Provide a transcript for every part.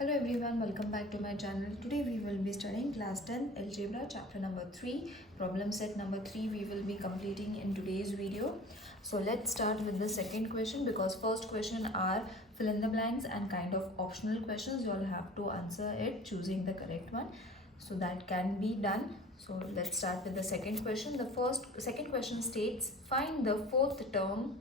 Hello everyone, welcome back to my channel. Today we will be studying class 10 algebra chapter number 3, problem set number 3 we will be completing in today's video. So let's start with the second question, because first question are fill in the blanks and kind of optional questions. You all have to answer it choosing the correct one. So that can be done. So let's start with the second question. Second question states, find the fourth term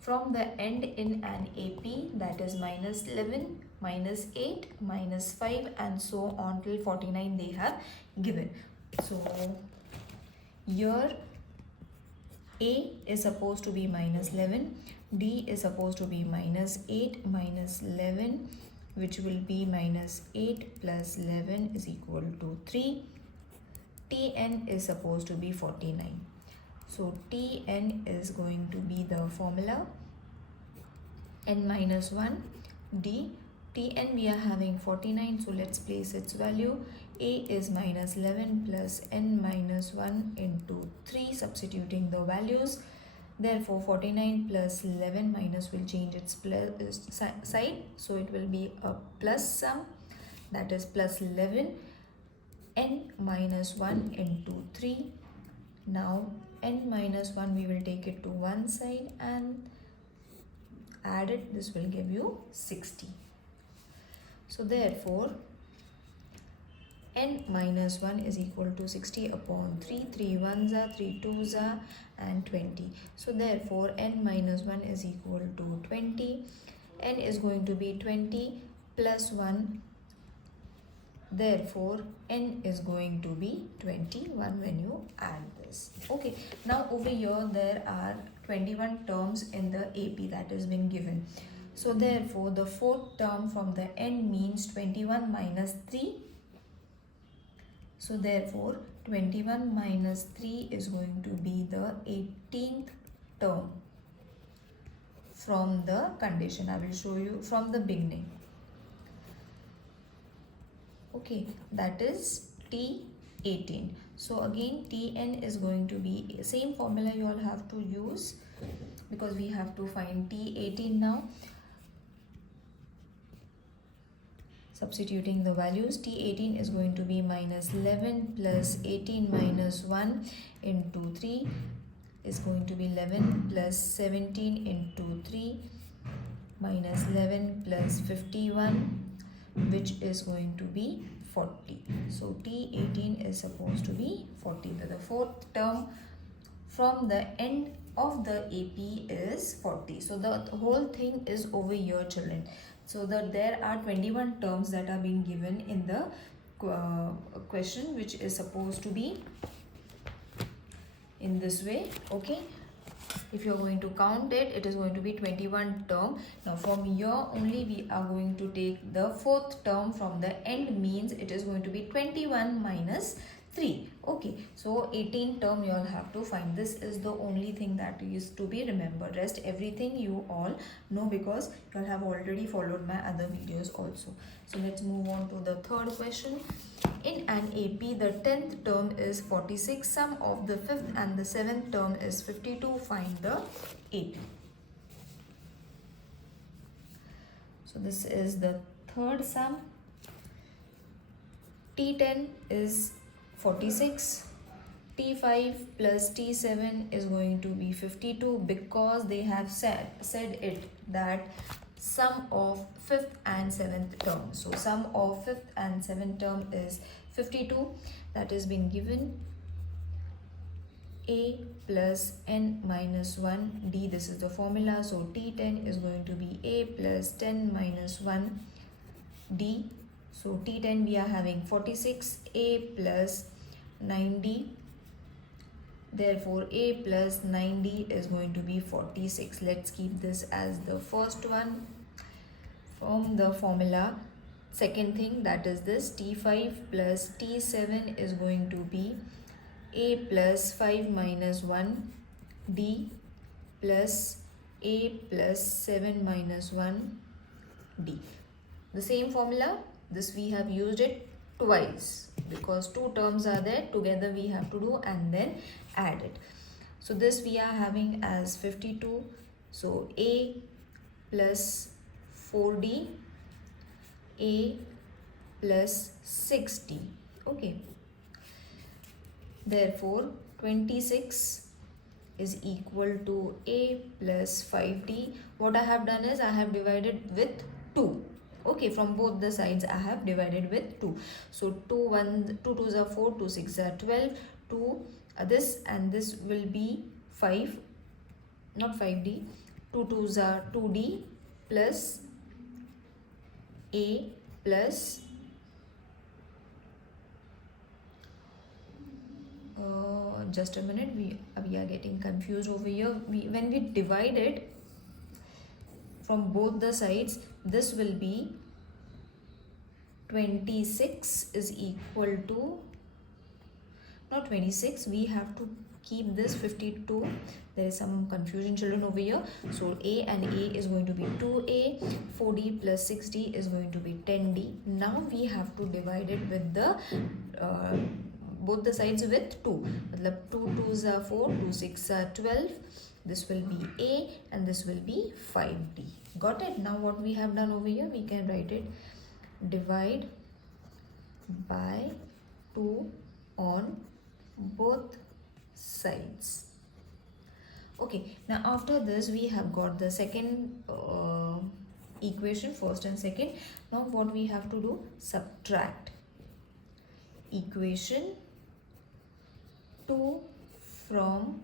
from the end in an AP, that is minus 11, minus 8, minus 5 and so on till 49 they have given. So here A is supposed to be minus 11, D is supposed to be minus 8, minus 11, which will be minus 8 plus 11 is equal to 3. Tn is supposed to be 49. So Tn is going to be the formula n minus 1 d. Tn we are having 49, so let's place its value. A is minus 11 plus n minus 1 into 3, substituting the values. Therefore 49 plus 11 minus will change its side, so it will be a plus sum, that is plus 11 n minus 1 into 3. Now n minus 1 we will take it to one side and add it. This will give you 60. So therefore n minus 1 is equal to 60 upon 3. 3 1s are, 3 2s are and 20. So therefore n minus 1 is equal to 20. N is going to be 20 plus 1. Therefore n is going to be 21 when you add this. Okay, now over here there are 21 terms in the AP that has been given. So therefore the fourth term from the end means 21 minus 3. So therefore 21 minus 3 is going to be the 18th term from the condition. I will show you from the beginning. Okay, that is T18. So again Tn is going to be same formula you all have to use, because we have to find T18 now. Substituting the values, T18 is going to be minus 11 plus 18 minus 1 into 3 is going to be 11 plus 17 into 3 minus 11 plus 51, which is going to be 40. So T18 is supposed to be 40. The fourth term from the end of the AP is 40. So the whole thing is over here, children. So that there are 21 terms that are being given in the question, which is supposed to be in this way. Okay, if you are going to count it, it is going to be 21 term. Now from here only we are going to take the fourth term from the end, means it is going to be 21 minus 3. Okay, so 18 term you all have to find. This is the only thing that is to be remembered. Rest everything you all know, because you all have already followed my other videos also. So let's move on to the third question. In an AP, the 10th term is 46. Sum of the 5th and the 7th term is 52. Find the AP. So this is the third sum. T10 is 46. T5 plus T7 is going to be 52, because they have said it that sum of 5th and 7th term. So sum of 5th and 7th term is 52. That has been given. A plus n minus 1 d. This is the formula. So T10 is going to be A plus 10 minus 1 d. So T10 we are having 46, A plus 9d. Therefore A plus 9d is going to be 46. Let's keep this as the first one from the formula. Second thing, that is this T5 plus T7 is going to be A plus 5 minus 1 d plus A plus 7 minus 1 d. The same formula, this we have used it twice, because two terms are there, together we have to do and then add it. So this we are having as 52. So A plus 4d a plus 60. Okay, therefore 26 is equal to a plus 5d. What I have done is I have divided with 2. Okay, from both the sides I have divided with 2. So 2 2s are 4, 2 6 are 12, 2 this and this will be 5, not 5d, 2 2s are 2d plus a plus just a minute, we are getting confused over here. When we divide it from both the sides, this will be 26 is equal to, not 26, we have to keep this 52. There is some confusion, children, over here. So a and a is going to be 2a, 4d plus 60 is going to be 10d. Now we have to divide it with the both the sides with 2. Matlab 2 2s are 4, 2 6 are 12. This will be a and this will be 5d. Got it? Now what we have done over here, we can write it divide by 2 on both sides. Okay, now after this we have got the second equation, first and second. Now what we have to do, subtract equation 2 from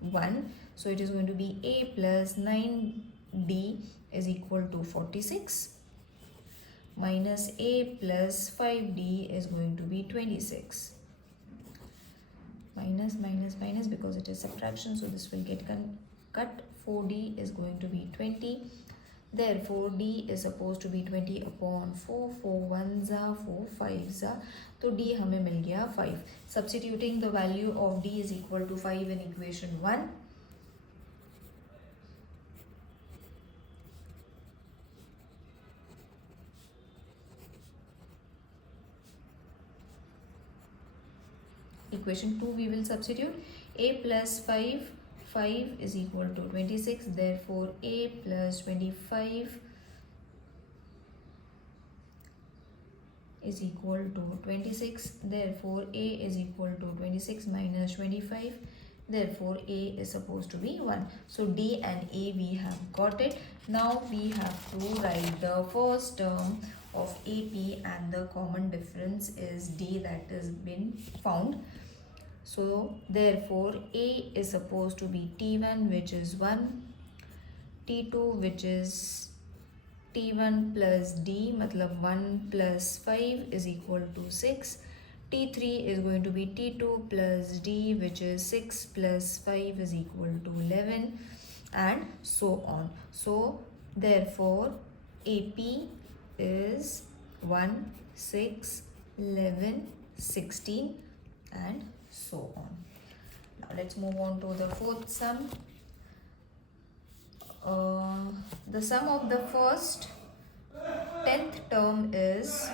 1. So it is going to be a plus 9d is equal to 46 minus a plus 5d is going to be 26. Minus minus minus, because it is subtraction, so this will get cut. 4d is going to be 20. Therefore d is supposed to be 20 upon 4. 4 1s are 4 5s are, तो d हमें मिल गया 5. Substituting the value of d is equal to 5 in equation 1. Equation 2 we will substitute. A plus 5 is equal to 26. Therefore a plus 25 is equal to 26. Therefore a is equal to 26 minus 25. Therefore a is supposed to be 1. So d and a we have got it. Now we have to write the first term of AP, and the common difference is d that has been found. So therefore a is supposed to be t1, which is 1, t2, which is t1 plus d, matlab 1 plus 5 is equal to 6. t3 is going to be t2 plus d, which is 6 plus 5 is equal to 11, and so on. So therefore AP is 1, 6, 11, 16 and so on. Now let's move on to the fourth sum. The sum of the first 10th term is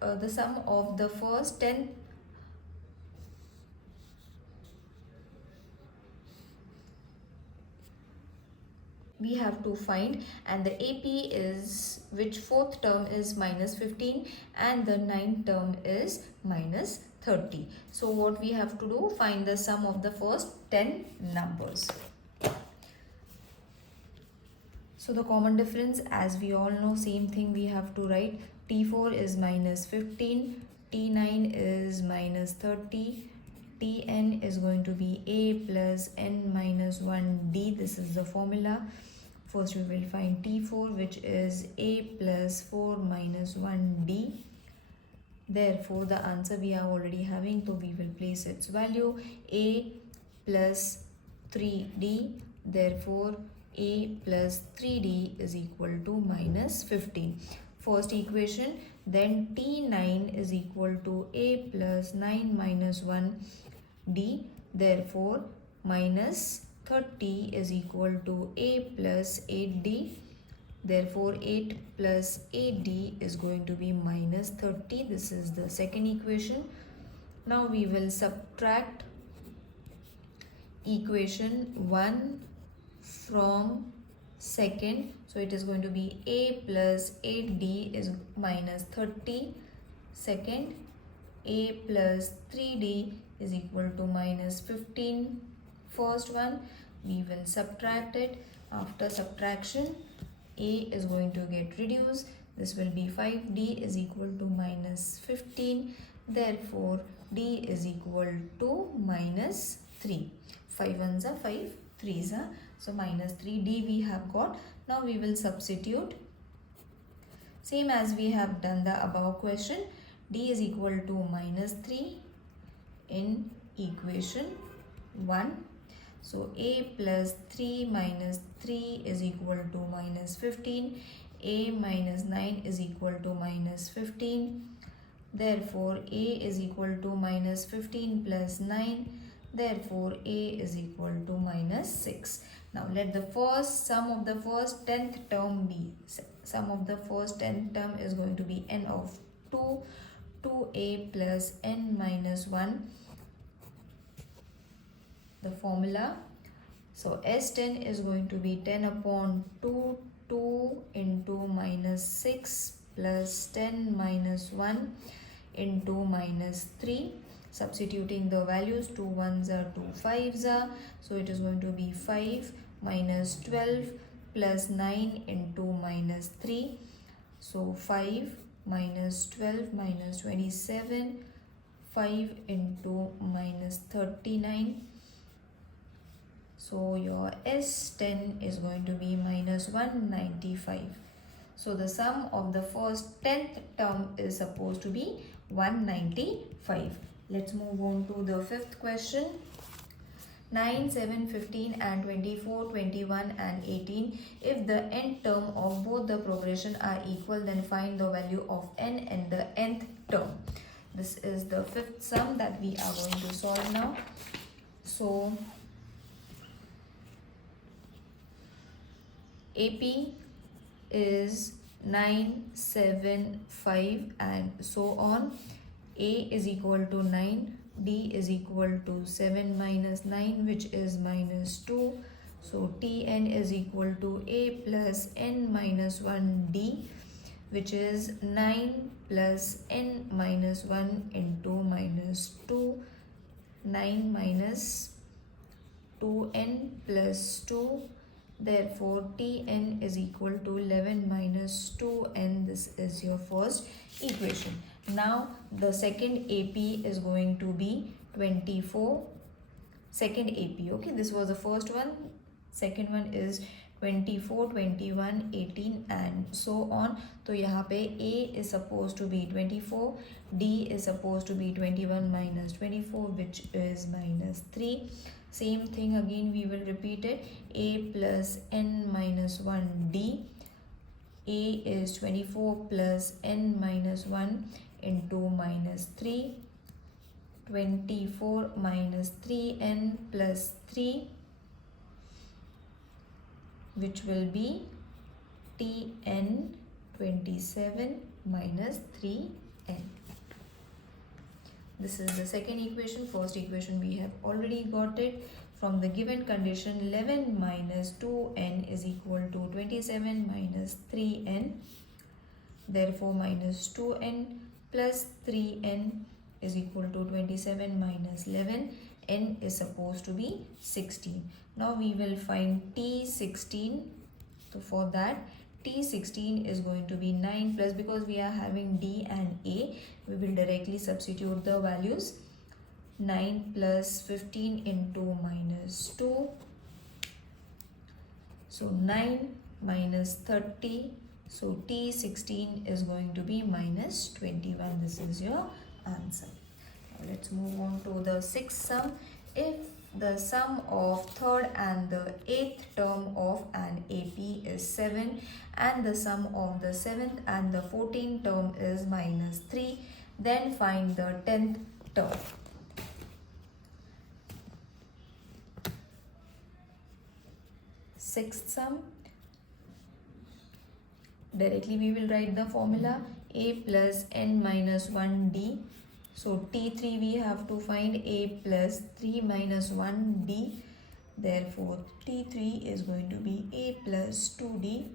the sum of the first 10th we have to find, and the AP is, which fourth term is minus 15 and the ninth term is minus 30. So what we have to do, find the sum of the first 10 numbers. So the common difference, as we all know, same thing we have to write. T4 is minus 15, T9 is minus 30, Tn is going to be a plus n minus 1d. This is the formula. First we will find T4, which is a plus 4 minus 1d. Therefore the answer we are already having, so we will place its value, a plus 3d. Therefore a plus 3d is equal to minus 15. First equation. Then T9 is equal to a plus 9 minus 1d. Therefore minus 30 is equal to a plus 8d. Therefore 8 plus 8d is going to be minus 30. This is the second equation. Now we will subtract equation 1 from second, so it is going to be a plus 8d is minus 30 second, a plus 3d is equal to minus 15 first one. We will subtract it. After subtraction, a is going to get reduced. This will be 5d is equal to minus 15. Therefore, d is equal to minus 3. 5 ones are 5, 3s are. So, minus 3d we have got. Now, we will substitute. Same as we have done the above question. D is equal to minus 3 in equation 1. So, a plus 3 minus 3 is equal to minus 15. A minus 9 is equal to minus 15. Therefore, a is equal to minus 15 plus 9. Therefore, a is equal to minus 6. Now, let the first sum of the first 10th term be. Sum of the first 10th term is going to be n of 2. 2a plus n minus 1. The formula. So, S10 is going to be 10 upon 2. 2 into minus 6 plus 10 minus 1 into minus 3. Substituting the values, 2 ones are 2 5s are. So, it is going to be 5 minus 12 plus 9 into minus 3. So, 5 minus 12 minus 27. 5 into minus 39. So, your S10 is going to be minus 195. So, the sum of the first 10th term is supposed to be 195. Let's move on to the fifth question. 9, 7, 15 and 24, 21 and 18. If the nth term of both the progression are equal, then find the value of n in the nth term. This is the fifth sum that we are going to solve now. So, AP is 9, 7, 5 and so on. A is equal to 9. D is equal to 7 minus 9, which is minus 2. So, Tn is equal to A plus n minus 1 D, which is 9 plus n minus 1 into minus 2. 9 minus 2n plus 2. Therefore, Tn is equal to 11 minus 2n. This is your first equation. Now, the second AP is going to be 24. Second AP, okay. This was the first one. Second one is 24, 21, 18 and so on. So, यहाँ पे A is supposed to be 24. D is supposed to be 21 minus 24, which is minus 3. Same thing again, we will repeat it. A plus n minus 1 D. A is 24 plus n minus 1 into minus 3. 24 minus 3n plus 3, which will be Tn 27 minus 3n. This is the second equation. First equation we have already got it. From the given condition, 11 minus 2n is equal to 27 minus 3n. Therefore, minus 2n plus 3n is equal to 27 minus 11. N is supposed to be 16. Now, we will find T16. So, for that, T16 is going to be 9 plus, because we are having D and A, we will directly substitute the values. 9 plus 15 into minus 2. So, 9 minus 30. So, T16 is going to be minus 21. This is your answer. Now, let's move on to the sixth sum. If the sum of third and the eighth term of an AP is 7 and the sum of the 7th and the 14th term is minus 3, then find the 10th term. Sixth sum. Directly we will write the formula. A plus n minus 1 D. So, T3 we have to find A plus 3 minus 1 D. Therefore, T3 is going to be A plus 2D.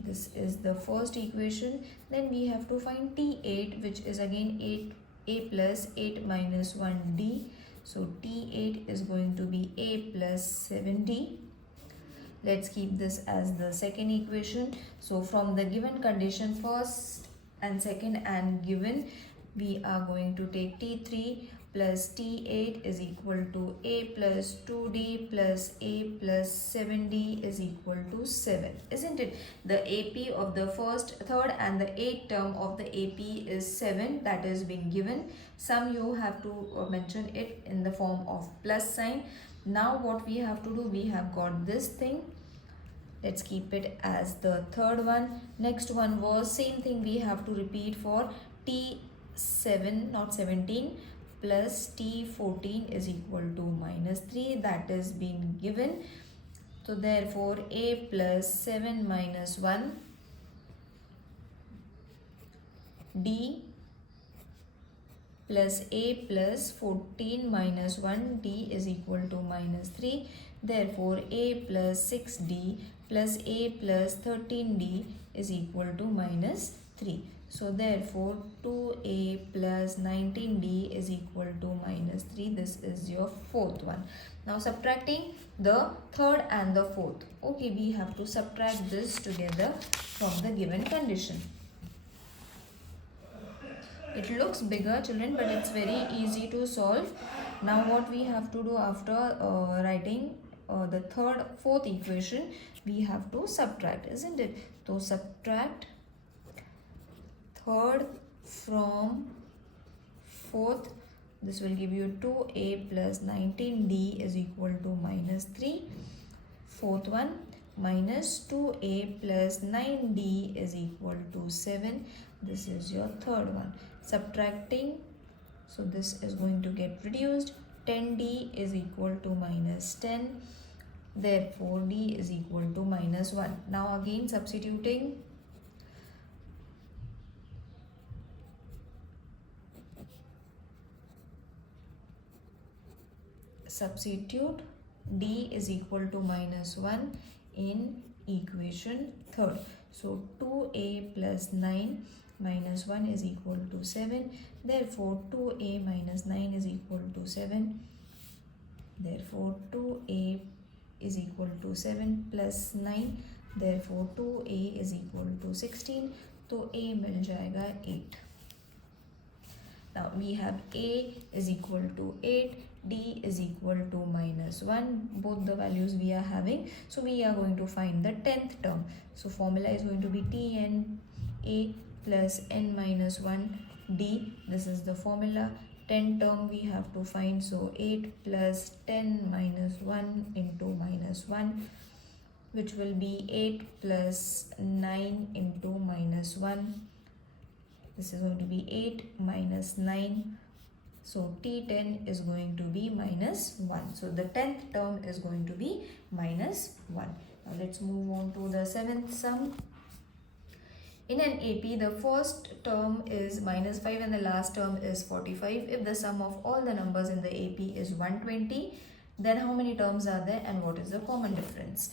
This is the first equation. Then we have to find T8, which is again 8A plus 8 minus 1D. So T8 is going to be A plus 7D. Let's keep this as the second equation. So from the given condition, first and second and given, we are going to take T3 plus T8 is equal to A plus 2D plus A plus 7D is equal to 7. Isn't it? The AP of the first, third and the 8th term of the AP is 7. That is being given. Sum you have to mention it in the form of plus sign. Now what we have to do, we have got this thing. Let's keep it as the third one. Next one was same thing we have to repeat for T7, not 17, plus T14 is equal to minus 3. That is being given. So therefore A plus 7 minus 1 D plus A plus 14 minus 1 D is equal to minus 3. Therefore A plus 6D plus A plus 13D is equal to minus 3. So therefore 2A plus 19D is equal to minus 3. This is your fourth one. Now subtracting the third and the fourth. Okay, we have to subtract this together from the given condition. It looks bigger, children, but it's very easy to solve. Now what we have to do after writing the third, fourth equation, we have to subtract, isn't it? So subtract third from fourth. This will give you 2A plus 19D is equal to minus 3. Fourth one, minus 2A plus 9D is equal to 7. This is your third one. Subtracting, so this is going to get reduced. 10D is equal to minus 10. Therefore D is equal to minus 1. Now again substituting. Substitute D is equal to minus 1 in equation third. So 2A plus 9 minus 1 is equal to 7. Therefore 2A minus 9 is equal to 7. Therefore 2A is equal to 7 plus 9. Therefore 2A is equal to 16. So A मिल जाएगा 8. Now we have A is equal to 8. D is equal to minus 1. Both the values we are having. So we are going to find the 10th term. So formula is going to be Tn A plus n minus 1 D. This is the formula. 10 term we have to find. So 8 plus 10 minus 1 into minus 1, which will be 8 plus 9 into minus 1. This is going to be 8 minus 9. So T10 is going to be minus 1. So the 10th term is going to be minus 1. Now let's move on to the 7th sum. In an AP, the first term is minus 5 and the last term is 45. If the sum of all the numbers in the AP is 120, then how many terms are there and what is the common difference?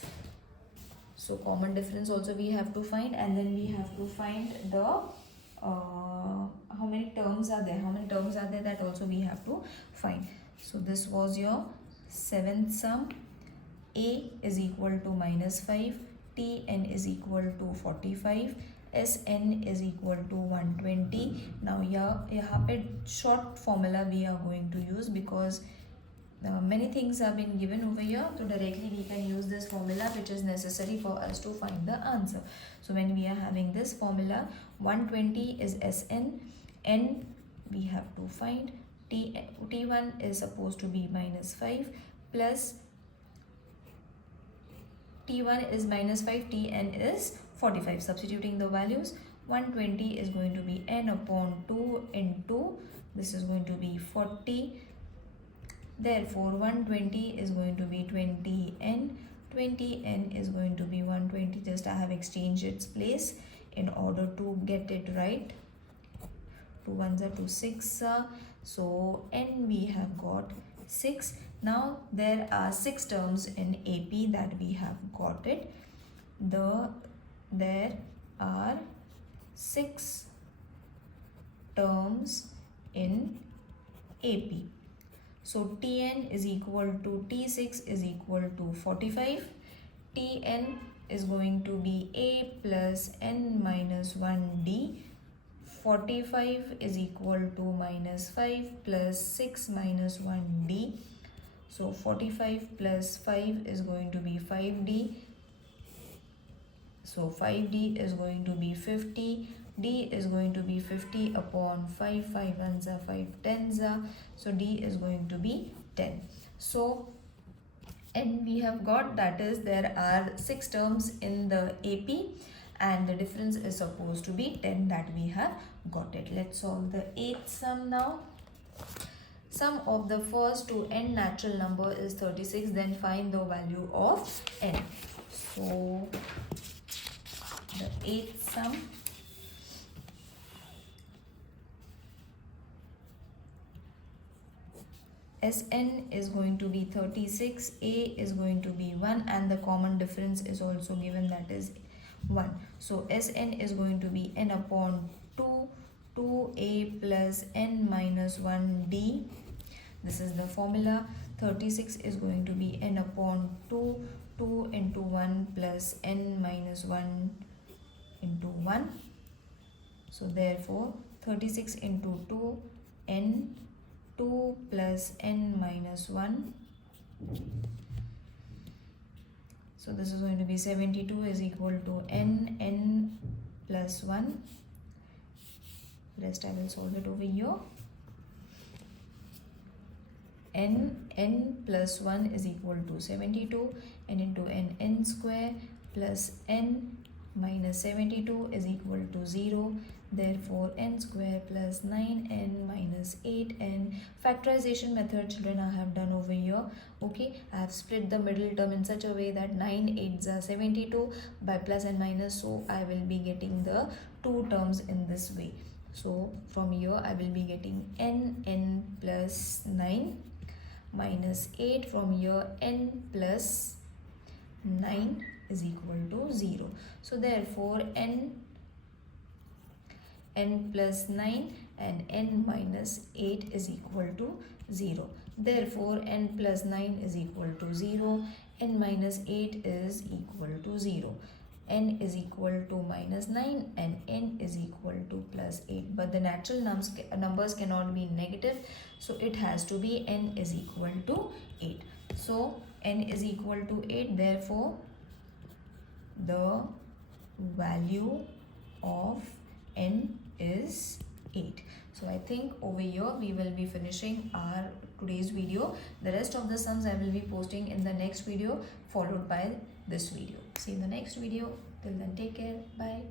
So common difference also we have to find, and then we have to find the how many terms are there, that also we have to find. So this was your 7th sum. A is equal to minus 5, Tn is equal to 45, Sn is equal to 120. Now यहाँ पे short formula we are going to use because many things have been given over here, so directly we can use this formula which is necessary for us to find the answer. So when we are having this formula, 120 is Sn, n we have to find, T1 is supposed to be minus 5 plus T1 is minus 5, Tn is 45. Substituting the values, 120 is going to be n upon 2 into, this is going to be 40. Therefore 120 is going to be 20n, 20n is going to be 120. Just I have exchanged its place in order to get it right. 2 1s are 2 6, so n we have got 6. Now there are 6 terms in AP that we have got it. There are 6 terms in AP. So Tn is equal to T6 is equal to 45. Tn is going to be A plus n minus 1D. 45 is equal to minus 5 plus 6 minus 1D. So 45 plus 5 is going to be 5D. So 5D is going to be 50. D is going to be 50 upon 5. 5 ones are 5 tens are. So D is going to be 10. So and we have got, that is, there are 6 terms in the AP and the difference is supposed to be 10, that we have got it. Let's solve the 8th sum now. Sum of the first to n natural number is 36. Then find the value of n. So the 8th sum. Sn is going to be 36, A is going to be 1 and the common difference is also given, that is 1. So Sn is going to be n upon 2, 2A plus n minus 1D. This is the formula. 36 is going to be n upon 2, 2 into 1 plus n minus 1 into 1. So therefore 36 into 2, n 2 plus n minus 1. So this is going to be 72 is equal to n plus 1. Rest I will solve it over here. n plus 1 is equal to 72. N into n square plus n minus 72 is equal to 0. Therefore n square plus 9n minus 8n. Factorization method, children, I have done over here. Okay, I have split the middle term in such a way that 9 8s are 72 by plus and minus, so I will be getting the 2 terms in this way. So from here I will be getting n plus 9 minus 8. From here n plus 9 is equal to 0. So therefore n plus 9 and n minus 8 is equal to 0. Therefore n plus 9 is equal to 0, n minus 8 is equal to 0. N is equal to minus 9 and n is equal to plus 8. But the natural numbers cannot be negative, so it has to be n is equal to 8. So n is equal to 8, therefore the value of n is 8. So I think over here we will be finishing our today's video. The rest of the sums I will be posting in the next video, followed by this video. See you in the next video. Till then, take care. Bye.